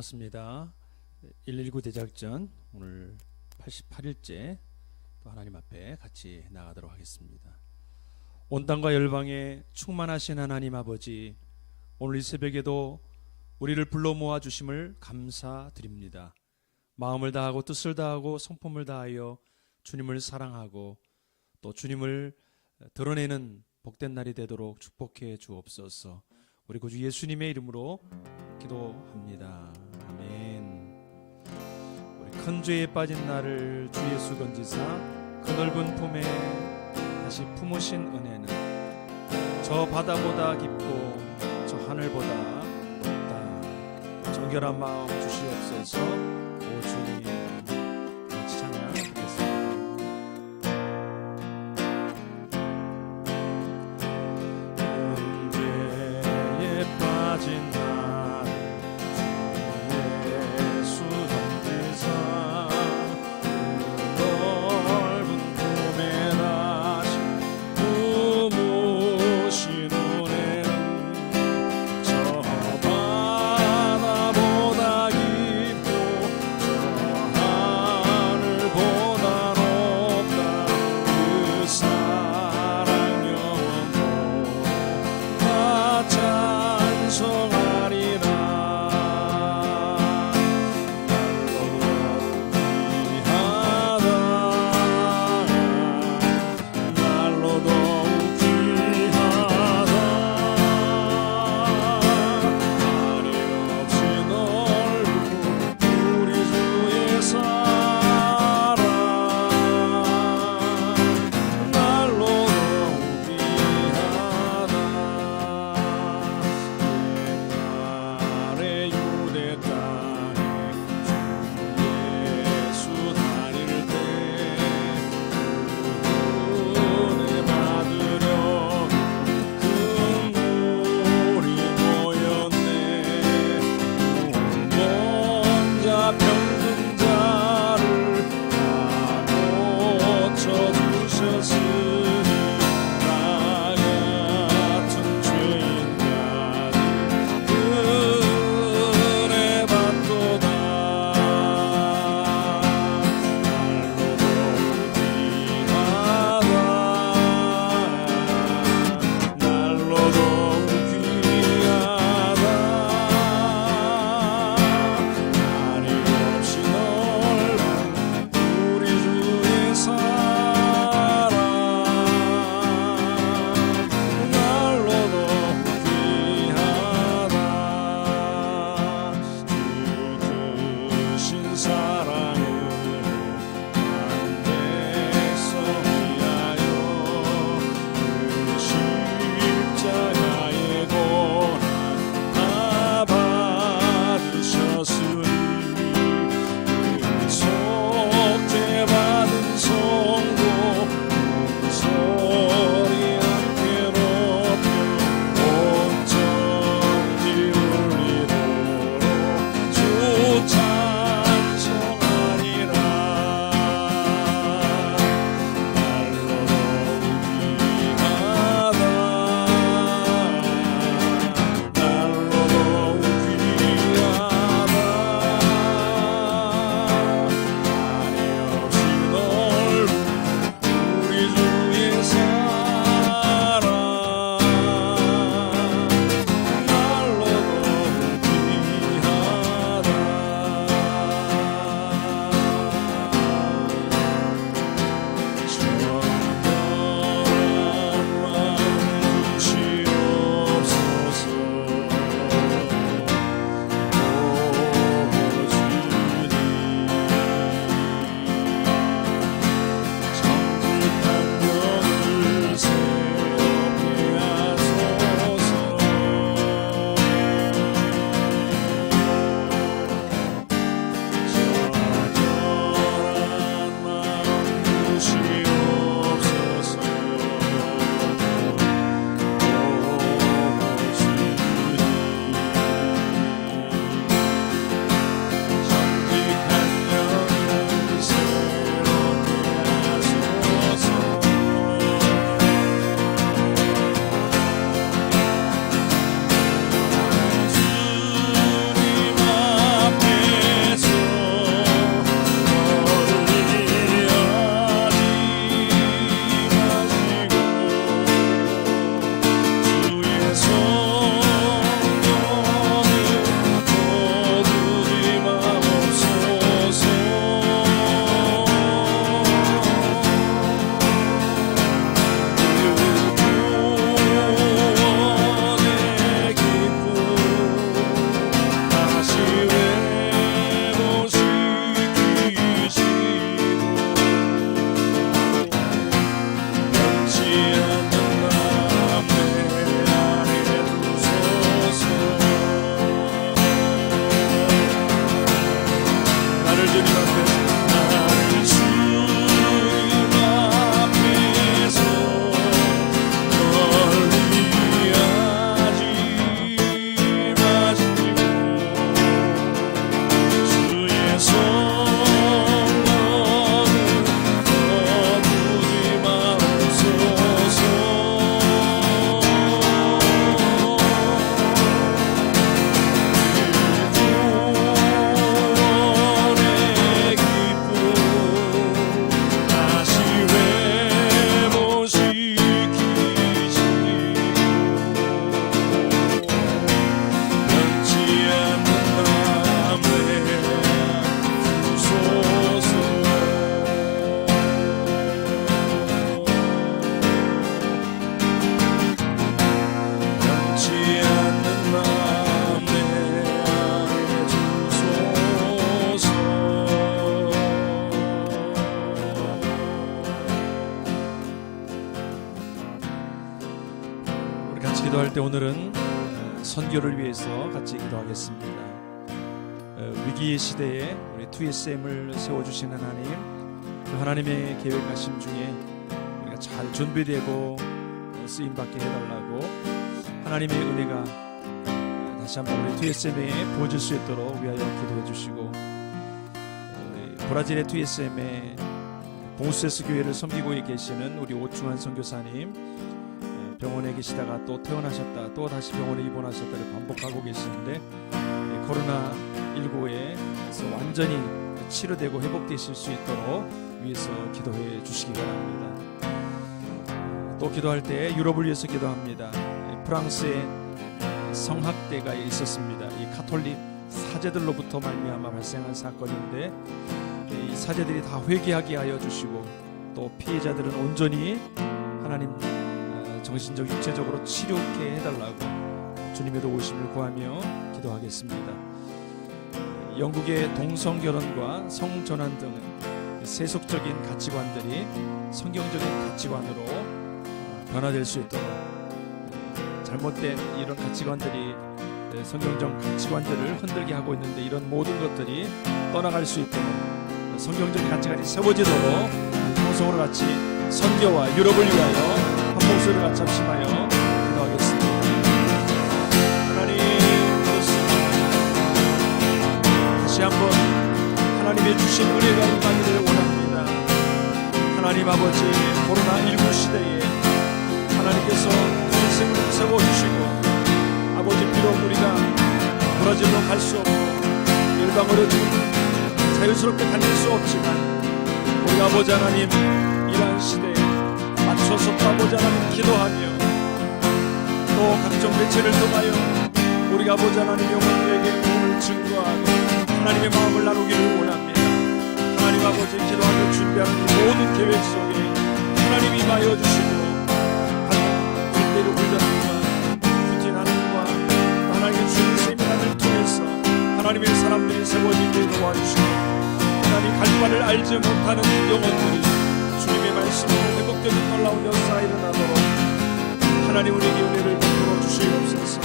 반갑습니다. 119 대작전 오늘 88일째 또 하나님 앞에 같이 나가도록 하겠습니다. 온 땅과 열방에 충만하신 하나님 아버지, 오늘 이 새벽에도 우리를 불러 모아 주심을 감사드립니다. 마음을 다하고 뜻을 다하고 성품을 다하여 주님을 사랑하고 또 주님을 드러내는 복된 날이 되도록 축복해 주옵소서. 우리 구주 예수님의 이름으로 기도합니다. 아멘. 우리 큰 죄에 빠진 나를 주 예수 건지사 그 넓은 품에 다시 품으신 은혜는 저 바다보다 깊고 저 하늘보다 높다. 정결한 마음 주시옵소서. 오 주님, 같이 찬양하겠습니다. 저 같이 기도할 때 오늘은 선교를 위해서 같이 기도하겠습니다. 위기 시대에 우리 2SM을 세워주신 하나님, 그 하나님의 계획하심 중에 우리가 잘 준비되고 쓰임받게 해달라고 하나님의 은혜가 다시 한번 우리 2SM에 부어질 수 있도록 위하여 기도해 주시고, 브라질의 2SM의 봉수세스 교회를 섬기고 계시는 우리 오충환 선교사님, 병원에 계시다가 또 퇴원하셨다 또 다시 병원에 입원하셨다를 반복하고 계시는데 코로나19에서 완전히 치료되고 회복되실 수 있도록 위해서 기도해 주시기 바랍니다. 또 기도할 때 유럽을 위해서 기도합니다. 프랑스에 성학대가 있었습니다. 이 가톨릭 사제들로부터 말미암아 발생한 사건인데 이 사제들이 다 회개하게 하여 주시고, 또 피해자들은 온전히 하나님 정신적 육체적으로 치료케 해달라고 주님의 도우심을 구하며 기도하겠습니다. 영국의 동성결혼과 성전환 등은 세속적인 가치관들이 성경적인 가치관으로 변화될 수 있도록, 잘못된 이런 가치관들이 성경적 가치관들을 흔들게 하고 있는데 이런 모든 것들이 떠나갈 수 있도록 성경적 가치관이 세워지도록 동성으로 같이 선교와 유럽을 위하여 한 목소리를 같이 합심하여 기도하겠습니다. 하나님, 그렇습니다. 다시 한번 하나님의 주신 은혜가 임하기를 원합니다. 하나님 아버지, 코로나19 시대에 하나님께서 인생을 세워주시고, 아버지 비록 우리가 브라질로 갈 수 없고 열방으로 자유스럽게 다닐 수 없지만 우리 아버지 하나님, 이러한 시대에 맞춰서 아버지 하나님 기도하며 또 각종 매체를 통하여 우리가 아버지 하나님 영혼에게 복음을 증거하고 하나님의 마음을 나누기를 원합니다. 하나님 아버지, 기도하며 준비하는 모든 계획 속에 하나님이 임하여 주시고, 때로 불전과 후진하는과 하나님의 주님 세미나를 통해서 하나님의 사람들이 세워지게 도와주시고, 하나님 갈 바를 알지 못하는 영혼들이 주님의 말씀으로 회복되는 놀라운 역사가 일어나도록 하나님 우리에게 은혜를 베풀어 주시옵소서.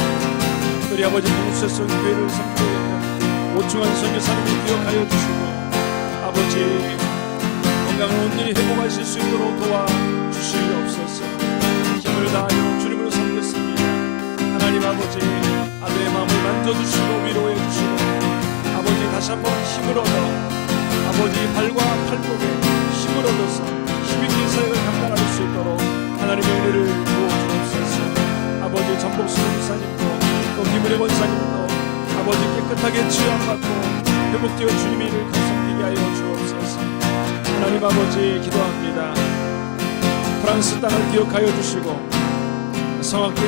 우리 아버지 봉수세스 교회를 섬기고 있는 오충환 선교사님을 기억하여 주시고, 아버지 건강을 온전히 회복하실 수 있도록 도와주시옵소서. 힘을 다하여 주님을 섬겼습니다. 하나님 아버지, 아들의 마음을 만져주시고 위로해 주시고, 아버지 다시 한번 힘을 얻어 아버지 발과 팔목에 힘을 얻어서 힘있는 사역을 감당할 수 있도록 하나님의 은혜를 부어주옵소서. 아버지 전복수 목사님도 또 김은혜 권사님도 아버지 깨끗하게 치유받고 회복되어 주님의 일을 감사드리게 하여 주옵소서. 하나님 아버지, 기도합니다. 프랑스 땅을 기억하여 주시고, 성악계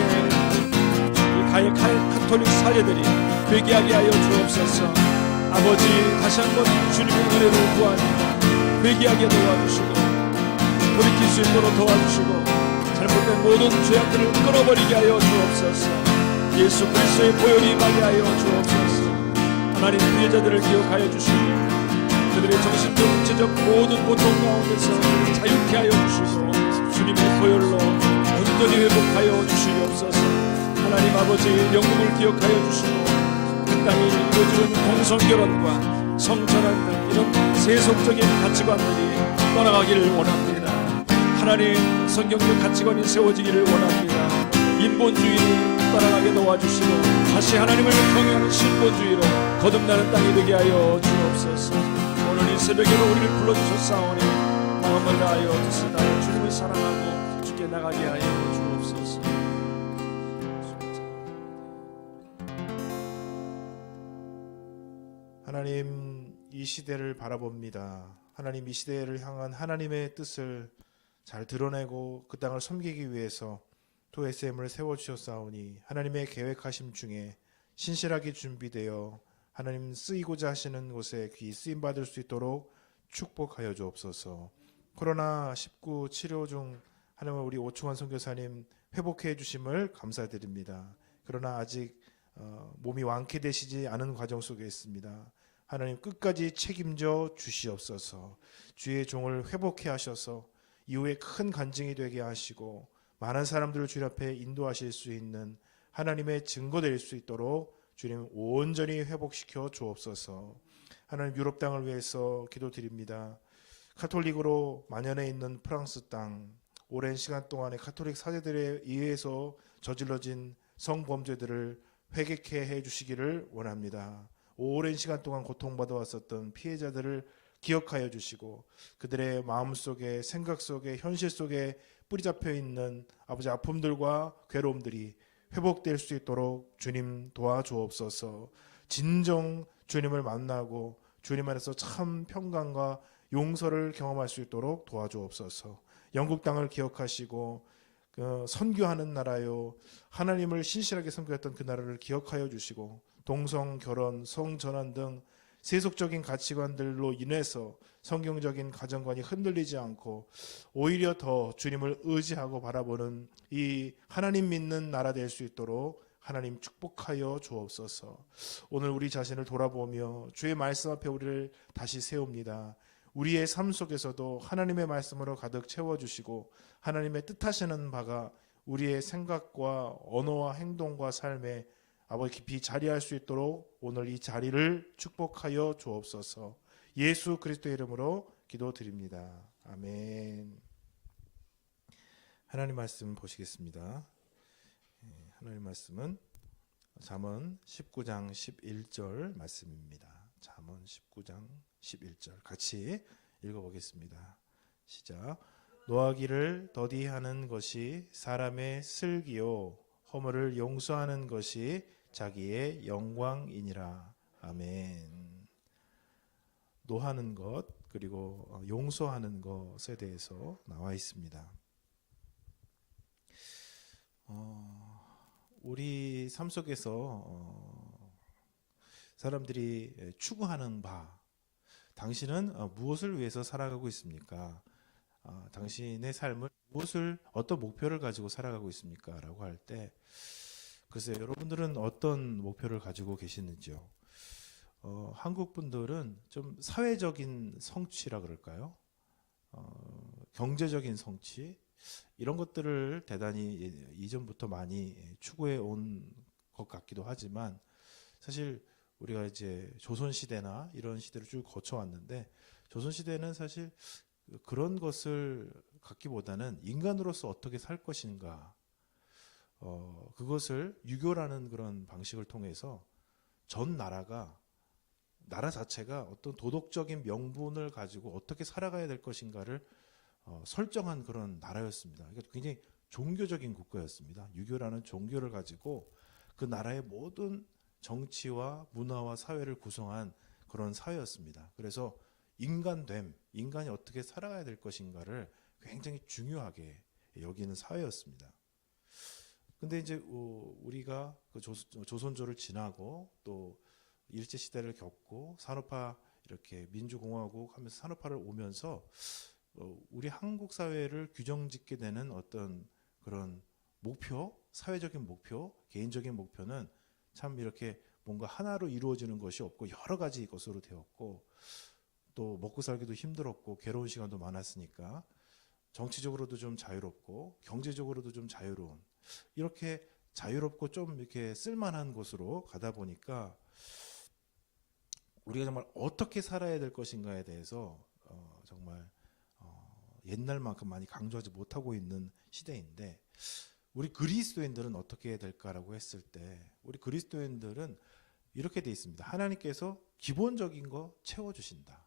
가의 카톨릭 사제들이 회개하게 하여 주옵소서. 아버지, 다시 한번 주님의 은혜를 구하며 회개하게 도와주시고 돌이킬 수 있도록 도와주시고, 잘못된 모든 죄악들을 끊어버리게 하여 주옵소서. 예수 그리스도의 보혈이 임하게 하여 주옵소서. 하나님, 피해자들을 기억하여 주시고 그들의 정신적 육체적 모든 고통 가운데서 자유케 하여 주시고 주님의 보혈로 온전히 회복하여 주시옵소서. 하나님 아버지, 영국을 기억하여 주시고 그 땅에 이루어지는 동성결혼과 성전환 등 이런 세속적인 가치관들이 떠나가기를 원합니다. 하나님, 성경적 가치관이 세워지기를 원합니다. 인본주의를 떠나가게 도와주시고 다시 하나님을 경외하는 신본주의로 거듭나는 땅이 되게 하여 주옵소서. 오늘 이 새벽에도 우리를 불러주셨사오니 마음을 다하여 뜻을 다하여 주님을 사랑하고 주께 나가게 하여 주옵소서. 하나님, 이 시대를 바라봅니다. 하나님, 이 시대를 향한 하나님의 뜻을 잘 드러내고 그 땅을 섬기기 위해서 2SM을 세워주셨사오니 하나님의 계획하심 중에 신실하게 준비되어 하나님 쓰이고자 하시는 곳에 귀 쓰임받을 수 있도록 축복하여 주옵소서. 코로나19 치료 중 하나님, 우리 오충환 선교사님 회복해 주심을 감사드립니다. 그러나 아직 몸이 완쾌되시지 않은 과정 속에 있습니다. 하나님, 끝까지 책임져 주시옵소서. 주의 종을 회복해 하셔서 이후에 큰 간증이 되게 하시고 많은 사람들을 주님 앞에 인도하실 수 있는 하나님의 증거 될 수 있도록 주님 온전히 회복시켜 주옵소서. 하나님 유럽 땅을 위해서 기도드립니다. 카톨릭으로 만연해 있는 프랑스 땅, 오랜 시간 동안에 카톨릭 사제들에 의해서 저질러진 성범죄들을 회개케 해주시기를 원합니다. 오랜 시간 동안 고통받아 왔었던 피해자들을 기억하여 주시고 그들의 마음속에, 생각 속에, 현실 속에 뿌리 잡혀 있는 아버지 아픔들과 괴로움들이 회복될 수 있도록 주님 도와주옵소서. 진정 주님을 만나고 주님 안에서 참 평강과 용서를 경험할 수 있도록 도와주옵소서. 영국 땅을 기억하시고 선교하는 나라요, 하나님을 신실하게 섬겼던 그 나라를 기억하여 주시고 동성 결혼, 성전환 등 세속적인 가치관들로 인해서 성경적인 가정관이 흔들리지 않고 오히려 더 주님을 의지하고 바라보는 이 하나님 믿는 나라 될 수 있도록 하나님 축복하여 주옵소서. 오늘 우리 자신을 돌아보며 주의 말씀 앞에 우리를 다시 세웁니다. 우리의 삶 속에서도 하나님의 말씀으로 가득 채워주시고 하나님의 뜻하시는 바가 우리의 생각과 언어와 행동과 삶에 아버지 깊이 자리할 수 있도록 오늘 이 자리를 축복하여 주옵소서. 예수 그리스도의 이름으로 기도드립니다. 아멘. 하나님 말씀 보시겠습니다. 하나님 말씀은 잠언 19장 11절 말씀입니다. 잠언 19장 11절 같이 읽어보겠습니다. 시작. 노하기를 더디하는 것이 사람의 슬기요 허물을 용서하는 것이 자기의 영광이니라. 아멘. 노하는 것 그리고 용서하는 것에 대해서 나와 있습니다. 우리 삶 속에서 사람들이 추구하는 바, 당신은 무엇을 위해서 살아가고 있습니까? 당신의 삶을 어떤 목표를 가지고 살아가고 있습니까? 라고 할 때 글쎄요, 여러분들은 어떤 목표를 가지고 계시는지요? 한국 분들은 좀 사회적인 성취라 그럴까요? 경제적인 성취 이런 것들을 대단히 이전부터 많이 추구해 온 것 같기도 하지만 사실 우리가 이제 조선시대나 이런 시대를 쭉 거쳐왔는데 조선시대는 사실 그런 것을 갖기보다는 인간으로서 어떻게 살 것인가 그것을 유교라는 그런 방식을 통해서 전 나라 자체가 어떤 도덕적인 명분을 가지고 어떻게 살아가야 될 것인가를 설정한 그런 나라였습니다. 그러니까 굉장히 종교적인 국가였습니다. 유교라는 종교를 가지고 그 나라의 모든 정치와 문화와 사회를 구성한 그런 사회였습니다. 그래서 인간이 어떻게 살아가야 될 것인가를 굉장히 중요하게 여기는 사회였습니다. 근데 이제 우리가 그 조선조를 지나고 또 일제시대를 겪고 산업화 이렇게 민주공화국 하면서 산업화를 오면서 우리 한국 사회를 규정짓게 되는 어떤 그런 목표, 사회적인 목표, 개인적인 목표는 참 이렇게 뭔가 하나로 이루어지는 것이 없고 여러 가지 것으로 되었고 또 먹고 살기도 힘들었고 괴로운 시간도 많았으니까 정치적으로도 좀 자유롭고 경제적으로도 좀 자유로운 이렇게 자유롭고 좀 이렇게 쓸만한 곳으로 가다 보니까 우리가 정말 어떻게 살아야 될 것인가에 대해서 정말 옛날만큼 많이 강조하지 못하고 있는 시대인데 우리 그리스도인들은 어떻게 해야 될까라고 했을 때 우리 그리스도인들은 이렇게 돼 있습니다. 하나님께서 기본적인 거 채워주신다.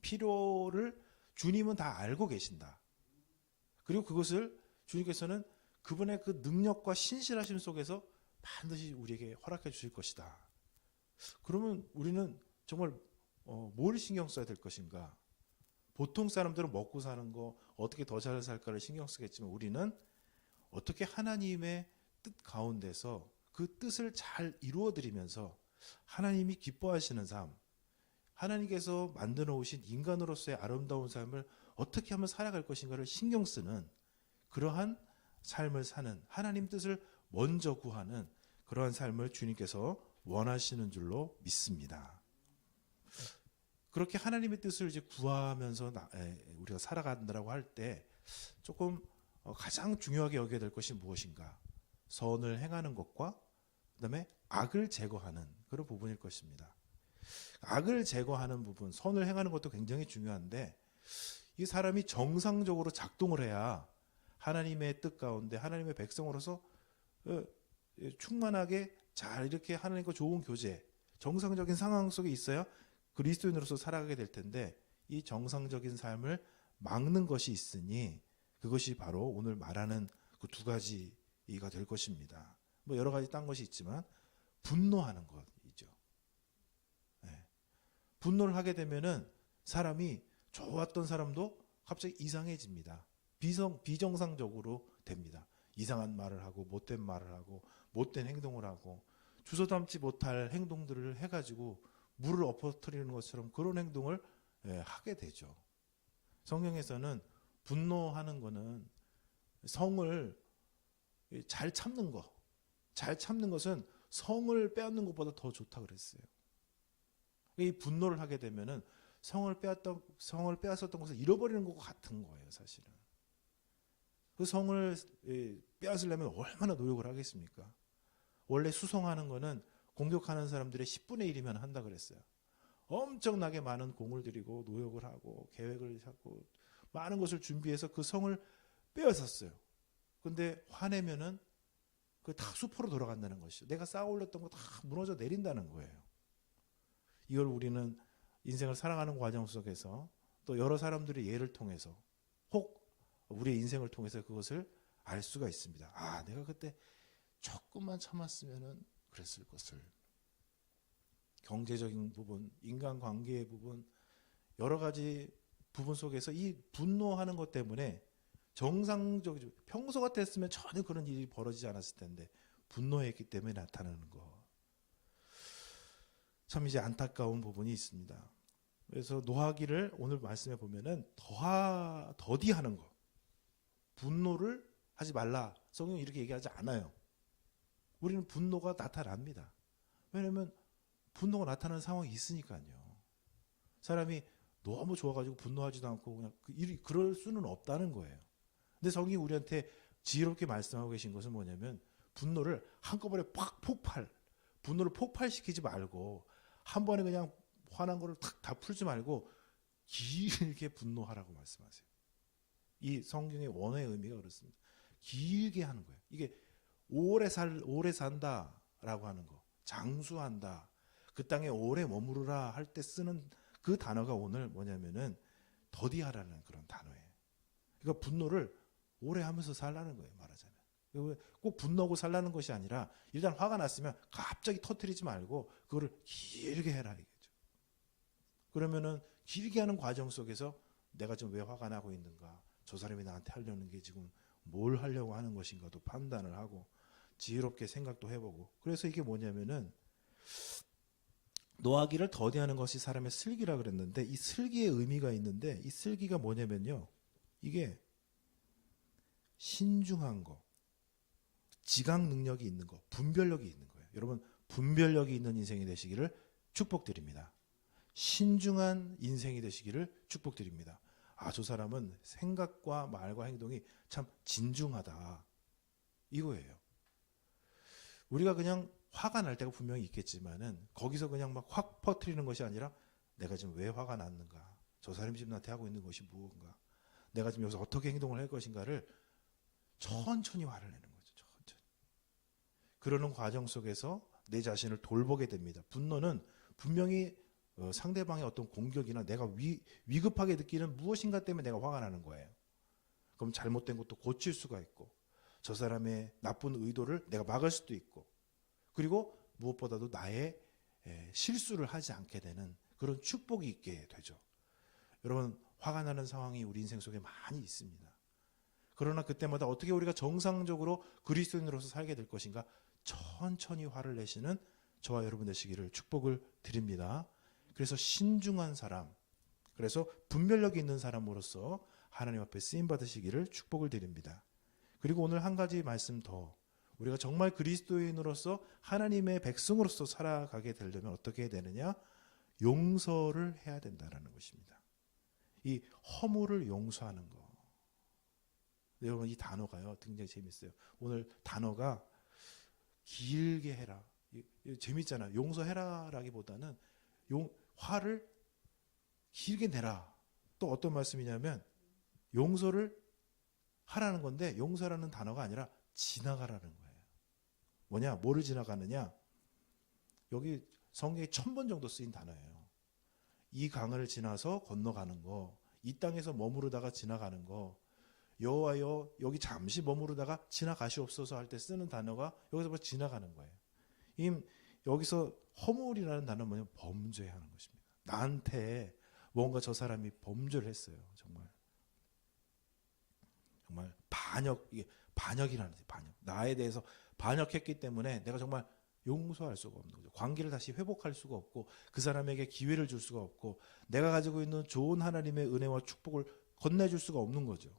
필요를 주님은 다 알고 계신다. 그리고 그것을 주님께서는 그분의 그 능력과 신실하심 속에서 반드시 우리에게 허락해 주실 것이다. 그러면 우리는 정말 뭘 신경 써야 될 것인가? 보통 사람들은 먹고 사는 거 어떻게 더 잘 살까를 신경 쓰겠지만 우리는 어떻게 하나님의 뜻 가운데서 그 뜻을 잘 이루어드리면서 하나님이 기뻐하시는 삶, 하나님께서 만들어 오신 인간으로서의 아름다운 삶을 어떻게 하면 살아갈 것인가를 신경 쓰는 그러한 삶을 사는 하나님 뜻을 먼저 구하는 그러한 삶을 주님께서 원하시는 줄로 믿습니다. 그렇게 하나님의 뜻을 이제 구하면서 우리가 살아간다라고 할 때 조금 가장 중요하게 여겨야 될 것이 무엇인가? 선을 행하는 것과 그다음에 악을 제거하는 그런 부분일 것입니다. 악을 제거하는 부분, 선을 행하는 것도 굉장히 중요한데 이 사람이 정상적으로 작동을 해야 하나님의 뜻 가운데 하나님의 백성으로서 충만하게 잘 이렇게 하나님과 좋은 교제, 정상적인 상황 속에 있어야 그리스도인으로서 살아가게 될 텐데 이 정상적인 삶을 막는 것이 있으니 그것이 바로 오늘 말하는 그 두 가지가 될 것입니다. 뭐 여러 가지 딴 것이 있지만 분노하는 것이죠. 네. 분노를 하게 되면은 사람이 좋았던 사람도 갑자기 이상해집니다. 비정상적으로 됩니다. 이상한 말을 하고 못된 말을 하고 못된 행동을 하고 주워 담지 못할 행동들을 해가지고 물을 엎어뜨리는 것처럼 그런 행동을 하게 되죠. 성경에서는 분노하는 거는 성을 잘 참는 거, 잘 참는 것은 성을 빼앗는 것보다 더 좋다 그랬어요. 이 분노를 하게 되면은 성을 빼앗았던 것을 잃어버리는 것 같은 거예요, 사실은. 그 성을 빼앗으려면 얼마나 노력을 하겠습니까? 원래 수성하는 거는 공격하는 사람들의 10분의 1이면 한다 그랬어요. 엄청나게 많은 공을 들이고 노력을 하고 계획을 하고 많은 것을 준비해서 그 성을 빼앗았어요. 근데 화내면은 그 다 수포로 돌아간다는 것이죠. 내가 쌓아 올렸던 거 다 무너져 내린다는 거예요. 이걸 우리는 인생을 살아가는 과정 속에서 또 여러 사람들의 예를 통해서 혹 우리의 인생을 통해서 그것을 알 수가 있습니다. 아, 내가 그때 조금만 참았으면은 그랬을 것을. 경제적인 부분, 인간관계의 부분, 여러 가지 부분 속에서 이 분노하는 것 때문에 정상적이죠. 평소 같았으면 전혀 그런 일이 벌어지지 않았을 텐데 분노했기 때문에 나타나는 거. 참 이제 안타까운 부분이 있습니다. 그래서 노하기를 오늘 말씀해 보면은 더디하는 거. 분노를 하지 말라. 성경이 이렇게 얘기하지 않아요. 우리는 분노가 나타납니다. 왜냐하면 분노가 나타나는 상황이 있으니까요. 사람이 너무 좋아가지고 분노하지도 않고 그냥 그럴 수는 없다는 거예요. 근데 성경이 우리한테 지혜롭게 말씀하고 계신 것은 뭐냐면 분노를 한꺼번에 분노를 폭발시키지 말고 한 번에 그냥 화난 거를 다 풀지 말고 길게 분노하라고 말씀하세요. 이 성경의 원어의 의미가 그렇습니다. 길게 하는 거예요. 이게 오래 산다라고 하는 거, 장수한다, 그 땅에 오래 머무르라 할 때 쓰는 그 단어가 오늘 뭐냐면은 더디하라는 그런 단어예요. 그러니까 분노를 오래 하면서 살라는 거예요, 말하자면. 꼭 분노하고 살라는 것이 아니라 일단 화가 났으면 갑자기 터뜨리지 말고 그거를 길게 해라 이거죠. 그러면은 길게 하는 과정 속에서 내가 지금 왜 화가 나고 있는가, 저 사람이 나한테 하려는 게 지금 뭘 하려고 하는 것인가도 판단을 하고 지혜롭게 생각도 해보고. 그래서 이게 뭐냐면은 노하기를 더디하는 것이 사람의 슬기라 그랬는데 이 슬기의 의미가 있는데 이 슬기가 뭐냐면요, 이게 신중한 거, 지각 능력이 있는 거, 분별력이 있는 거예요. 여러분 분별력이 있는 인생이 되시기를 축복드립니다. 신중한 인생이 되시기를 축복드립니다. 아, 저 사람은 생각과 말과 행동이 참 진중하다 이거예요. 우리가 그냥 화가 날 때가 분명히 있겠지만은 거기서 그냥 막 확 퍼뜨리는 것이 아니라 내가 지금 왜 화가 났는가, 저 사람이 지금 나한테 하고 있는 것이 무엇인가, 내가 지금 여기서 어떻게 행동을 할 것인가를 천천히 화를 내는 거죠. 천천히. 그러는 과정 속에서 내 자신을 돌보게 됩니다. 분노는 분명히 상대방의 어떤 공격이나 내가 위급하게 느끼는 무엇인가 때문에 내가 화가 나는 거예요. 그럼 잘못된 것도 고칠 수가 있고 저 사람의 나쁜 의도를 내가 막을 수도 있고, 그리고 무엇보다도 나의 실수를 하지 않게 되는 그런 축복이 있게 되죠. 여러분 화가 나는 상황이 우리 인생 속에 많이 있습니다. 그러나 그때마다 어떻게 우리가 정상적으로 그리스도인으로서 살게 될 것인가, 천천히 화를 내시는 저와 여러분 되시기를 축복을 드립니다. 그래서 신중한 사람, 그래서 분별력이 있는 사람으로서 하나님 앞에 쓰임 받으시기를 축복을 드립니다. 그리고 오늘 한 가지 말씀 더, 우리가 정말 그리스도인으로서 하나님의 백성으로서 살아가게 되려면 어떻게 해야 되느냐, 용서를 해야 된다는 것입니다. 이 허물을 용서하는 것, 여러분 이 단어가요 굉장히 재밌어요. 오늘 단어가 길게 해라. 재밌잖아요. 용서해라라기보다는 화를 길게 내라. 또 어떤 말씀이냐면 용서를 하라는 건데 용서라는 단어가 아니라 지나가라는 거예요. 뭐냐? 뭐를 지나가느냐? 여기 성경에 1000번 정도 쓰인 단어예요. 이 강을 지나서 건너가는 거, 이 땅에서 머무르다가 지나가는 거, 여호와여 여기 잠시 머무르다가 지나가시옵소서 할 때 쓰는 단어가 여기서 바로 지나가는 거예요. 여기서 허물이라는 단어는 뭐냐면 범죄하는 것입니다. 나한테 뭔가 저 사람이 범죄를 했어요. 정말 이게 반역이라는 거예요. 반역. 나에 대해서 반역했기 때문에 내가 정말 용서할 수가 없는 거죠. 관계를 다시 회복할 수가 없고 그 사람에게 기회를 줄 수가 없고 내가 가지고 있는 좋은 하나님의 은혜와 축복을 건네줄 수가 없는 거죠.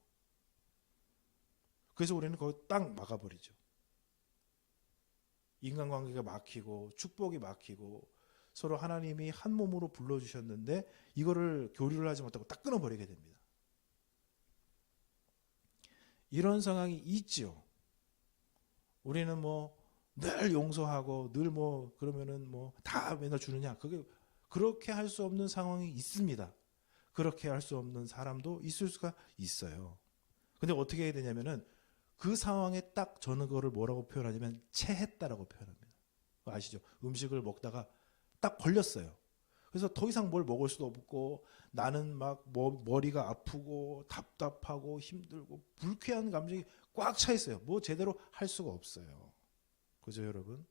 그래서 우리는 거기 딱 막아버리죠. 인간관계가 막히고 축복이 막히고 서로 하나님이 한 몸으로 불러주셨는데 이거를 교류를 하지 못하고 딱 끊어버리게 됩니다. 이런 상황이 있죠. 우리는 늘 용서하고 늘 그러면은 다 맨날 주느냐? 그렇게 할 수 없는 상황이 있습니다. 그렇게 할 수 없는 사람도 있을 수가 있어요. 근데 어떻게 해야 되냐면은 그 상황에 딱 저는 그거를 뭐라고 표현하냐면 체했다라고 표현합니다. 아시죠? 음식을 먹다가 딱 걸렸어요. 그래서 더 이상 뭘 먹을 수도 없고 나는 막 머리가 아프고 답답하고 힘들고 불쾌한 감정이 꽉 차 있어요. 제대로 할 수가 없어요. 그죠, 여러분?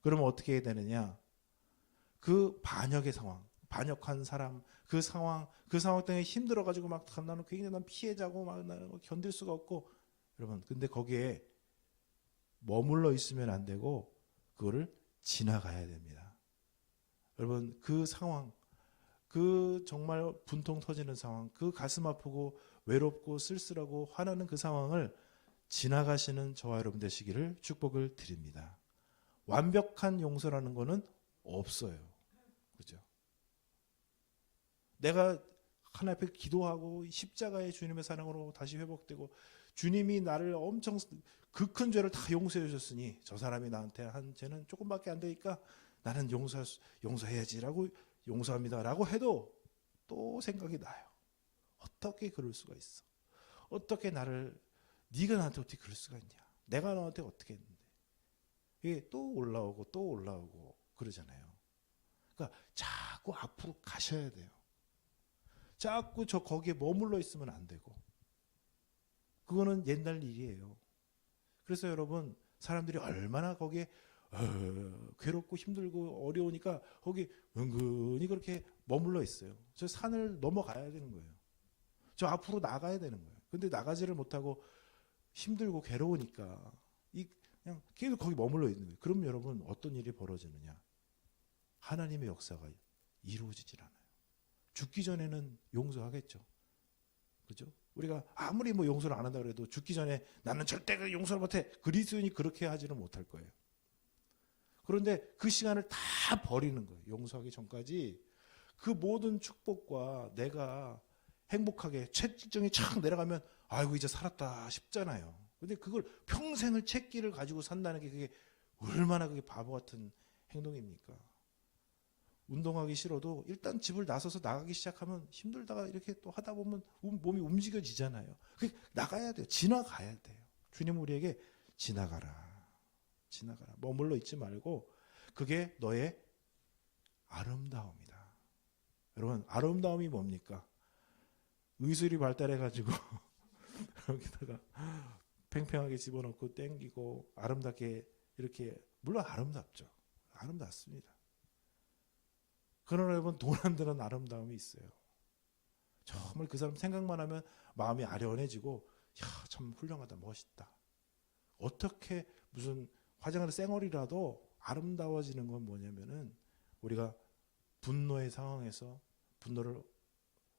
그러면 어떻게 해야 되느냐? 그 반역의 상황, 반역한 사람, 그 상황 때문에 힘들어가지고 막 나는 굉장히 피해자고 막 나는 견딜 수가 없고 여러분, 근데 거기에 머물러 있으면 안 되고 그거를 지나가야 됩니다. 여러분, 그 상황, 그 정말 분통 터지는 상황, 그 가슴 아프고 외롭고 쓸쓸하고 화나는 그 상황을 지나가시는 저와 여러분 되시기를 축복을 드립니다. 완벽한 용서라는 거는 없어요. 그죠? 내가 하나님 앞에 기도하고 십자가의 주님의 사랑으로 다시 회복되고 주님이 나를 엄청 그 큰 죄를 다 용서해 주셨으니 저 사람이 나한테 한 죄는 조금밖에 안 되니까 나는 용서해야지라고 용서합니다라고 해도 또 생각이 나요. 어떻게 그럴 수가 있어? 어떻게 네가 나한테 어떻게 그럴 수가 있냐? 내가 너한테 어떻게 했는데? 이게 또 올라오고 그러잖아요. 그러니까 자꾸 앞으로 가셔야 돼요. 자꾸 거기에 머물러 있으면 안 되고. 그거는 옛날 일이에요. 그래서 여러분, 사람들이 얼마나 거기에 괴롭고 힘들고 어려우니까 거기 은근히 그렇게 머물러 있어요. 저 산을 넘어가야 되는 거예요. 저 앞으로 나가야 되는 거예요. 근데 나가지를 못하고 힘들고 괴로우니까 그냥 계속 거기 머물러 있는 거예요. 그럼 여러분 어떤 일이 벌어지느냐? 하나님의 역사가 이루어지질 않아요. 죽기 전에는 용서하겠죠. 그죠? 우리가 아무리 용서를 안 한다 그래도 죽기 전에 나는 절대 용서를 못해. 그리스도인이 그렇게 하지는 못할 거예요. 그런데 그 시간을 다 버리는 거예요. 용서하기 전까지 그 모든 축복과 내가 행복하게 채찍정이 착 내려가면 아이고 이제 살았다 싶잖아요. 근데 그걸 평생을 채기를 가지고 산다는 게 그게 얼마나 그게 바보 같은 행동입니까? 운동하기 싫어도 일단 집을 나서서 나가기 시작하면 힘들다가 이렇게 또 하다 보면 몸이 움직여지잖아요. 나가야 돼요. 지나가야 돼요. 주님 우리에게 지나가라. 머물러 있지 말고 그게 너의 아름다움이다. 여러분 아름다움이 뭡니까? 의술이 발달해가지고 여기다가 팽팽하게 집어넣고 땡기고 아름답게 이렇게 물론 아름답죠. 아름답습니다. 그러나 여러분 돈 안 드는 아름다움이 있어요. 정말 그 사람 생각만 하면 마음이 아련해지고 참 훌륭하다 멋있다. 어떻게 무슨 화장을 쌩얼이라도 아름다워지는 건 뭐냐면은 우리가 분노의 상황에서 분노를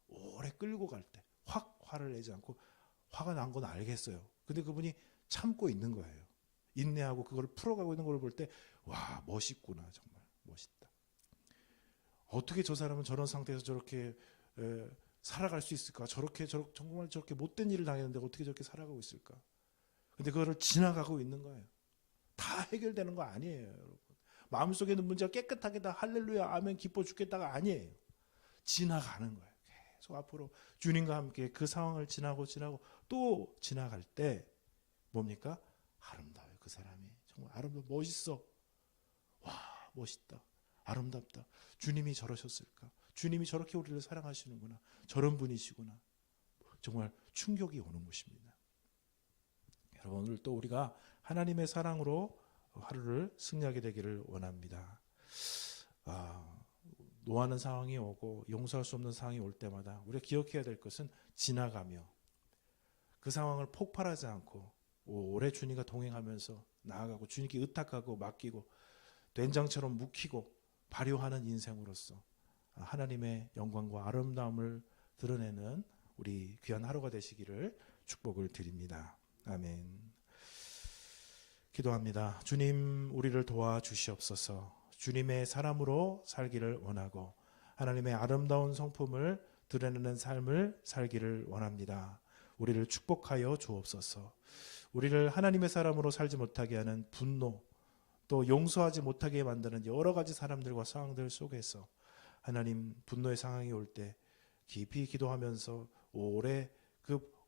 오래 끌고 갈 때 확 화를 내지 않고 화가 난 건 알겠어요. 근데 그분이 참고 있는 거예요. 인내하고 그걸 풀어가고 있는 걸 볼 때 와 멋있구나 정말 멋있다. 어떻게 저 사람은 저런 상태에서 저렇게 살아갈 수 있을까? 정말 저렇게 못된 일을 당했는데 어떻게 저렇게 살아가고 있을까? 근데 그거를 지나가고 있는 거예요. 다 해결되는 거 아니에요, 여러분. 마음속에 있는 문제가 깨끗하게 다 할렐루야 아멘 기뻐 죽겠다가 아니에요. 지나가는 거예요. 계속 앞으로 주님과 함께 그 상황을 지나고 또 지나갈 때 뭡니까? 아름다워요. 그 사람이 정말 아름다워, 멋있어. 와, 멋있다, 아름답다. 주님이 저러셨을까? 주님이 저렇게 우리를 사랑하시는구나. 저런 분이시구나. 정말 충격이 오는 것입니다. 여러분, 오늘 또 우리가 하나님의 사랑으로 하루를 승리하게 되기를 원합니다. 노하는 상황이 오고 용서할 수 없는 상황이 올 때마다 우리가 기억해야 될 것은 지나가며 그 상황을 폭발하지 않고 오래 주님과 동행하면서 나아가고 주님께 의탁하고 맡기고 된장처럼 묵히고 발효하는 인생으로서 하나님의 영광과 아름다움을 드러내는 우리 귀한 하루가 되시기를 축복을 드립니다. 아멘. 기도합니다. 주님, 우리를 도와주시옵소서. 주님의 사람으로 살기를 원하고 하나님의 아름다운 성품을 드러내는 삶을 살기를 원합니다. 우리를 축복하여 주옵소서. 우리를 하나님의 사람으로 살지 못하게 하는 분노, 또 용서하지 못하게 만드는 여러 가지 사람들과 상황들 속에서 하나님, 분노의 상황이 올 때 깊이 기도하면서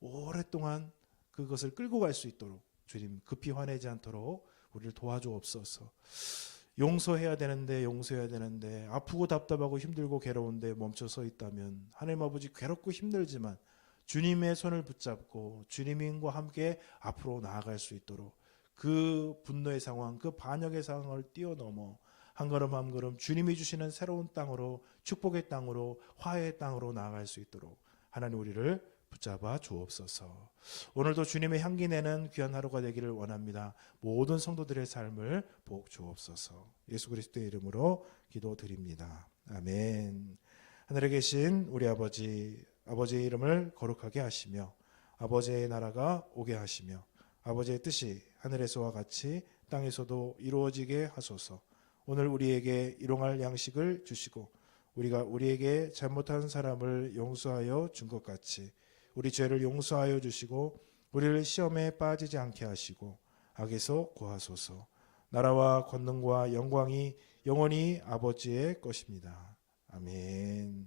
오랫동안 그것을 끌고 갈 수 있도록 주님, 급히 화내지 않도록 우리를 도와주옵소서. 용서해야 되는데 아프고 답답하고 힘들고 괴로운데 멈춰 서 있다면 하나님 아버지, 괴롭고 힘들지만 주님의 손을 붙잡고 주님과 함께 앞으로 나아갈 수 있도록 그 분노의 상황, 그 반역의 상황을 뛰어넘어 한 걸음 한 걸음 주님이 주시는 새로운 땅으로, 축복의 땅으로, 화해의 땅으로 나아갈 수 있도록 하나님 우리를 붙잡아 주옵소서. 오늘도 주님의 향기 내는 귀한 하루가 되기를 원합니다. 모든 성도들의 삶을 복 주옵소서. 예수 그리스도의 이름으로 기도드립니다. 아멘. 하늘에 계신 우리 아버지의 이름을 거룩하게 하시며 아버지의 나라가 오게 하시며 아버지의 뜻이 하늘에서와 같이 땅에서도 이루어지게 하소서. 오늘 우리에게 일용할 양식을 주시고 우리가 우리에게 잘못한 사람을 용서하여 준 것 같이 우리 죄를 용서하여 주시고 우리를 시험에 빠지지 않게 하시고 악에서 구하소서. 나라와 권능과 영광이 영원히 아버지의 것입니다. 아멘.